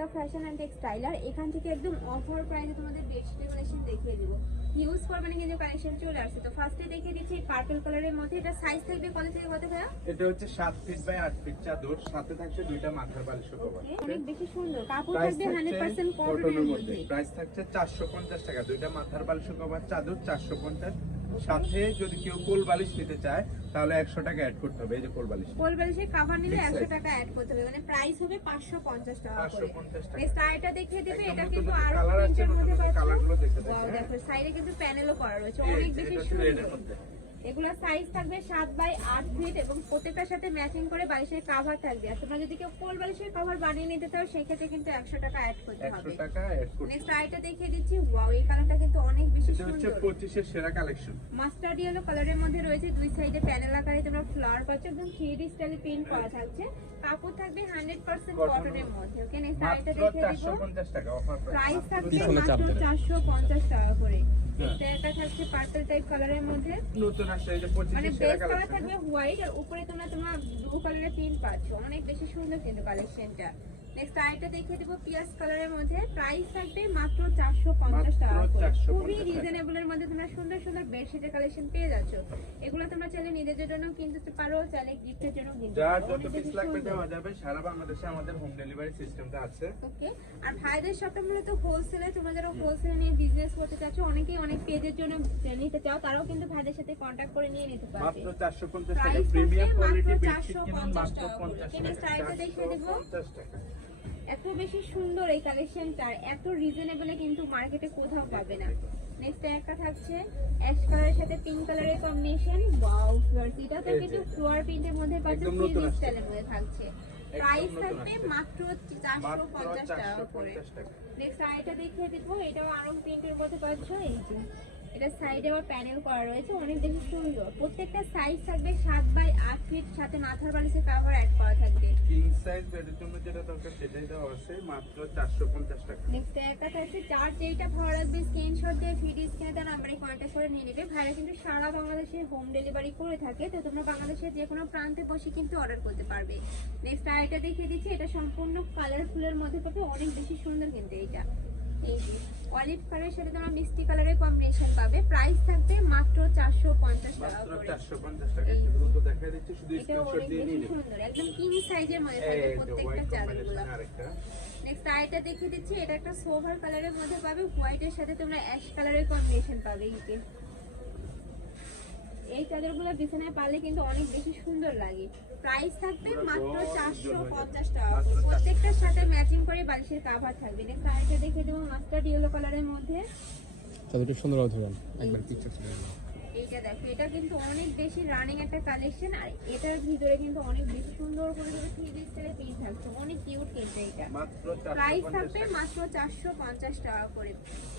বিসমিল্লাহ fashion and textile. আর এখান থেকে একদম অফার প্রাইসে তোমাদের বেডশিট কালেকশন দেখিয়ে দেবো। ইউজ করবেন কিন্তু কালেকশন চলে আসছে। তো ফার্স্টে দেখিয়ে দিচ্ছি পার্পল কালারের মধ্যে। এটা সাইজ থাকবে কত থেকে কত ভাইয়া? এটা হচ্ছে 7 ফিট বাই 8 ফিট চাদর, সাথে থাকছে দুইটা মাথার বালিশ কভার। অনেক বেশি সুন্দর, কাপড় থাকবে 100% কটনের মধ্যে। প্রাইস থাকছে 450 টাকা। দুইটা মাথার বালিশ কভার চাদর 450, সাথে যদি কেউ কোল বালিশ নিতে চায় তাহলে 100 টাকা অ্যাড করতে হবে। এই যে কোল বালিশ, কোল বালিশের কভার নিলে 100 টাকা অ্যাড করতে হবে, মানে প্রাইস হবে 550 টাকা করে। 550 টাকা। এই স্টাইলটা দেখিয়ে দিবে। এটা একদম কিন্তু নতুন আরো কালার আছে, প্রিন্টের মধ্যে নতুন পাচ্ছেন। কালারগুলো দেখতে ওয়াও, পাচ্ছেন। দেখো সাইডে কিন্তু প্যানেলও করা রয়েছে, এই অনেক যে বেশি এটা হচ্ছে রেডের সুন্দর। মধ্যে। এগুলা সাইজ থাকবে 7 বাই 8 ফিট এবং প্রত্যেকটার সাথে ম্যাচিং করে বালিশের কভার থাকবে। আর তোমরা যদি কেউ কোল বালিশের কভার বানিয়ে নিতে চাও সেই ক্ষেত্রে কিন্তু 100 টাকা অ্যাড করতে হবে। 100 টাকা অ্যাড করতে নেক্সট আইটা দেখিয়ে দিচ্ছি। ওয়াও, এই কালারটা কিন্তু অনেক বেশি এটা হচ্ছে সুন্দর। 25 এর সেরা কালেকশন। মাস্টার্ড ইয়েলো কালারের মধ্যে রয়েছে, দুই সাইডে প্যানেল আকারে তোমরা ফ্লাওয়ার পাচ্ছ, একদম 3D স্টাইলে প্রিন্ট করা থাকছে। কাপড় থাকবে 100% কটনের মধ্যে। ওকে, নেক্সট আইটা মাত্র দেখিয়ে দিব। 450 টাকা অফার প্রাইস থাকবে পিছনে চাপ মাত্র দেবে। 450 টাকা করে। এটা থাকছে পার্পল টাইপ কালারের মধ্যে, নতুন আসছে এই যে 25 মানে এর সেরা বেস কালার কালেকশন। থাকবে হোয়াইট আর উপরে তোমরা ব্লু কালারের প্রিন্ট পাচ্ছ। অনেক বেশি সুন্দর কিন্তু কালেকশনটা। নেক্সট আইটা দেখিয়ে দেবো পিয়াজ কালারের মধ্যে। প্রাইস থাকবে মাত্র 450 টাকা করে। 450 খুবই টাকা। রিজনেবলের মধ্যে তোমরা সুন্দর সুন্দর বেডশিটের কালেকশন পেয়ে যাচ্ছ। এগুলো তোমরা চাইলে নিজেদের জন্য কিনতে পারো, চাইলে গিফটের জন্য কিনতে যার পারো। যত অনেক পিস বেশি লাগবে সুন্দর। দেওয়া যাবে। সারা বাংলাদেশে আমাদের হোম ডেলিভারি সিস্টেমটা আছে। ওকে, আর ভাইদের শপটা মূলত হোলসেলে। তোমরা যারা হোলসেলে নিয়ে বিজনেস করতে চাচ্ছ, অনেকেই অনেক পেজের জন্য নিতে চাও, তারাও কিন্তু ভাইদের সাথে কন্ট্যাক্ট করে নিয়ে নিতে পারবে। মাত্র 450 টাকা। প্রাইস প্রিমিয়াম থাকবে কোয়ালিটি মাত্র বেডশিট কিনুন 450 মাত্র টাকা করে। 50 এখানে টাকা। স্টাইলটা দেখিয়ে দেবো। 450 টাকা। এত বেশি সুন্দর এই কালেকশনটা, এত রিজনেবলে কিন্তু মার্কেটে কোথাও পাবে না। নেক্সট একটা থাকছে অ্যাশ কালারের সাথে পিঙ্ক কালারের কম্বিনেশন। ওয়াও, এটা তো কিন্তু ফ্লোয়ার প্রিন্টের মধ্যে পাচ্ছ, একদম 3D নতুন আসছে। স্টাইলের মধ্যে থাকছে। প্রাইস নতুন থাকবে আসছে। মাত্র মাত্র 450 টাকা করে। 450 টাকা। নেক্সট আইটা দেখিয়ে দিব। এটাও আরং প্রিন্টের মধ্যে পাচ্ছ। এই যে এটা সাইডে আবার প্যানেল করা রয়েছে, অনেক বেশি সুন্দর। প্রত্যেকটা সাইজ থাকবে 7 বাই 8 ফিট, সাথে মাথার বালিশের কভার অ্যাড করা থাকবে। কিং সাইজ বেডের জন্য যেটা দরকার সেটাই দেওয়া আছে, মাত্র 450 টাকা। নেক্সট একটা থাকছে, যার যেটা ভালো লাগবে স্ক্রিনশট দিয়ে ভিডিও স্ক্রিনে তার নাম্বারে কন্ট্যাক্ট করে নিয়ে নেবে। ভাইরা কিন্তু সারা বাংলাদেশে হোম ডেলিভারি করে থাকে, তো তোমরা বাংলাদেশের যে কোনো প্রান্তে বসে কিন্তু অর্ডার করতে পারবে। নেক্সট আইটা দেখিয়ে দিচ্ছি। এটা সম্পূর্ণ কালারফুলের মধ্যে পাবে, অনেক বেশি সুন্দর কিন্তু এইটা। এই যে অলিভ কালারের সাথে তোমরা মিষ্টি কালারের কম্বিনেশন পাবে। প্রাইস থাকবে মাত্র 450 টাকা মাত্র করে। 450 টাকা। একটু তো দেখাই দিচ্ছি, শুধু এটা স্ক্রিনশট অনেক দিয়ে বেশি নিয়ে নেবেন। সুন্দর, একদম কিং সাইজের মধ্যে এই থাকবে যে প্রত্যেকটা হোয়াইট চাদরগুলো। কম্বিনেশন আরেকটা। নেক্সট আইটা দেখিয়ে দিচ্ছি। এটা একটা সোভার কালারের মধ্যে পাবে, হোয়াইটের সাথে তোমরা অ্যাশ কালারের কম্বিনেশন পাবে। এই চাদরগুলো বিছানায় পারলে কিন্তু অনেক বেশি সুন্দর লাগে। প্রাইস থাকবে মাত্র 450 টাকা করে। প্রত্যেকটার সাথে ম্যাচিং করে বালিশের কভার থাকবে। নেক্সট আইটা দেখিয়ে দেবো মাস্টার্ড ইয়েলো কালারের মধ্যে। চাদরটা সুন্দর ধরেন একবার পিকচার চলে যাবে। এইটা দেখো, এটা কিন্তু অনেক বেশি রানিং একটা কালেকশন। আর এটার ভিতরে কিন্তু অনেক বেশি সুন্দর করে 3D স্টাইলে প্রিন্ট থাকছে, অনেক কিউট কিন্তু এটা। মাত্র প্রাইস 450 থাকবে টাকা। মাত্র 450 টাকা করে।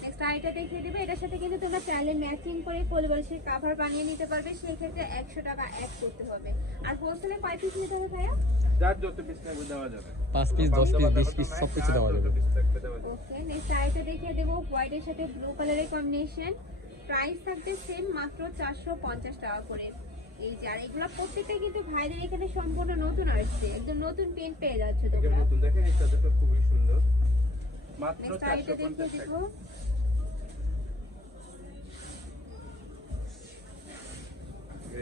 নেক্সট আইটা দেখিয়ে দেবে। এটার সাথে কিন্তু তোমরা চাইলে ম্যাচিং করে কোল বালিশের কভার বানিয়ে নিতে পারবে, সেই ক্ষেত্রে 100 টাকা অ্যাড করতে হবে। আর হোলসেলে কয় পিস নিতে হবে ভাইয়া? যার যত পিস লাগবে দেওয়া যাবে। 5 পিস 10 পিস 20 পিস সব কিছু দেওয়া যাবে। যত পিস লাগবে দেওয়া যাবে। ওকে, নেক্সট আইটা দেখিয়ে দেবো হোয়াইটের সাথে ব্লু কালারের কম্বিনেশন। প্রাইস থাকবে সেম মাত্র 450 টাকা করে। এই যে, আর এগুলো প্রত্যেকটাই কিন্তু ভাইদের এখানে সম্পূর্ণ নতুন আসছে, একদম নতুন প্রিন্ট পেয়ে যাচ্ছে এটা তোমরা। নতুন দেখেন, এই চাদরটা খুবই সুন্দর। মাত্র নেক্সট আইটা দেখিয়ে 450 দিব। টাকা।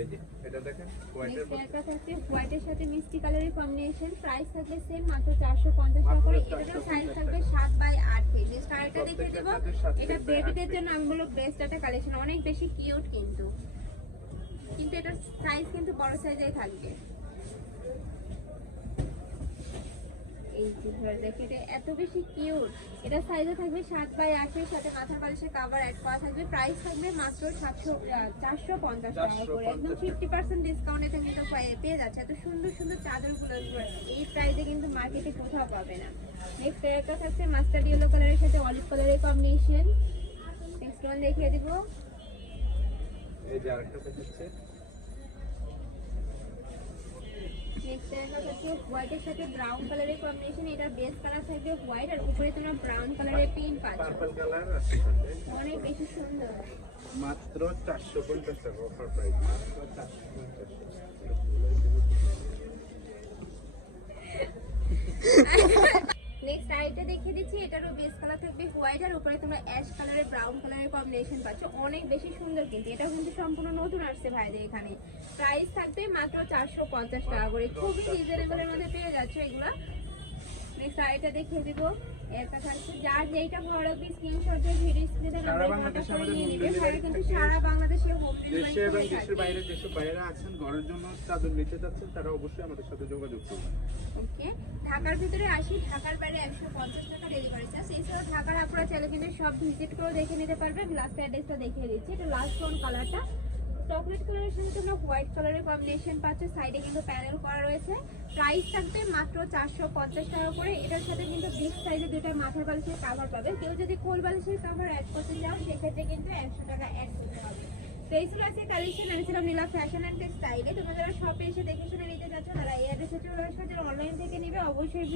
এই যে এটা দেখেন হোয়াইটের নেক্সট মধ্যে। একটা থাকছে হোয়াইটের সাথে মিষ্টি কালারের কম্বিনেশন। প্রাইস থাকবে সেম মাত্র 450 টাকা করে। এটারও সাইজ থাকবে 7 বাই 8 ফিট। নেক্সট আইটা দেখিয়ে দেব। এটা বেবিদের জন্য আমি বলবো বেস্ট একটা কালেকশন, অনেক বেশি কিউট কিন্তু এটার সাইজ কিন্তু বড় সাইজেই থাকবে। এই যে ধরে দেখে, এটা এত বেশি কিউট। এটা সাইজে থাকবে 7 বাই 8 এর সাথে মাথার বালিশের কভার অ্যাড করা থাকবে। প্রাইস থাকবে মাত্র 450 টাকা করে। একদম 50% ডিসকাউন্টে কিন্তু পেয়ে যাচ্ছে। এত সুন্দর সুন্দর চাদরগুলো এই প্রাইসে কিন্তু মার্কেটে কোথাও পাবে না। নেক্সট একটা থাকছে মাস্টার্ড ইয়েলো কালারের সাথে অলিভ কালারের কম্বিনেশন। নেক্সট ওয়ান দেখিয়ে দিব। এই যে আরেকটা দেখাচ্ছে। নেক্সট একটা থাকছে হোয়াইটের সাথে ব্রাউন কালারের কম্বিনেশন। এটা বেস কালার থাকবে হোয়াইট, আর উপরে তোমরা ব্রাউন কালারের প্রিন্ট পাচ্ছ। পার্পল কালার আছে সাথে। অনেক বেশি সুন্দর। মাত্র 450 টাকা অফার প্রাইস। মাত্র 450 টাকা। নেক্সট আইটা দেখিয়ে দিচ্ছি, এটারও বেস কালার থাকবে হোয়াইট, আর উপরে তোমরা অ্যাশ কালারের ব্রাউন কালারের কম্বিনেশন পাচ্ছ, অনেক বেশি সুন্দর কিন্তু এটাও কিন্তু সম্পূর্ণ নতুন আসছে ভাইদের এখানে। প্রাইস থাকবে মাত্র 450 টাকা করে, খুবই রিজনেবলের মধ্যে পেয়ে যাচ্ছ এগুলা। নেক্সট আইটা দেখিয়ে দিব, এটা থাকছে যার যেইটা ভালো লাগবে স্ক্রিনশট দিয়ে ভিডিও স্ক্রিনে সারা বাংলাদেশে আমাদের হোম ডেলিভারি কিন্তু সারা বাংলাদেশে হোম দেশে এবং ডেলিভারি দেশের বাইরে যেসব বাইরে আছেন ঘরের জন্য চাদর নিতে চাচ্ছেন তারা অবশ্যই আমাদের সাথে যোগাযোগ করবেন। ওকে, ঢাকার ভিতরে 80, ঢাকার বাইরে 150 টাকা ডেলিভারি চার্জ। এছাড়াও ঢাকার আপনারা চাইলে কিন্তু সব ভিজিট করে দেখে নিতে পারবেন। লাস্ট অ্যাড্রেসটা দেখিয়ে দিচ্ছি, এটা লাস্ট ওয়ান কালারটা চকলেট কালারের সাথে তোমরা হোয়াইট কালারের কম্বিনেশন পাচ্ছ, সাইডে কিন্তু প্যানেল করা রয়েছে। প্রাইস থাকবে মাত্র 450 টাকা করে। এটার সাথে কিন্তু বিগ সাইজে দুটো মাথার বালিশের কাভার পাবে, কেউ যদি কোল বালিশের কাভার অ্যাড করতে চাও সেক্ষেত্রে কিন্তু 100 টাকা অ্যাড করতে হবে। তো এই ছিল আজকে কালেকশন, আমি ছিলাম নীলা ফ্যাশন অ্যান্ড স্টাইলে। তোমরা যারা শপে এসে দেখে শুনে নিতে চাচ্ছ তারা এই অ্যাড্রেসে চলে আসবে, যারা অনলাইন থেকে নিবে অবশ্যই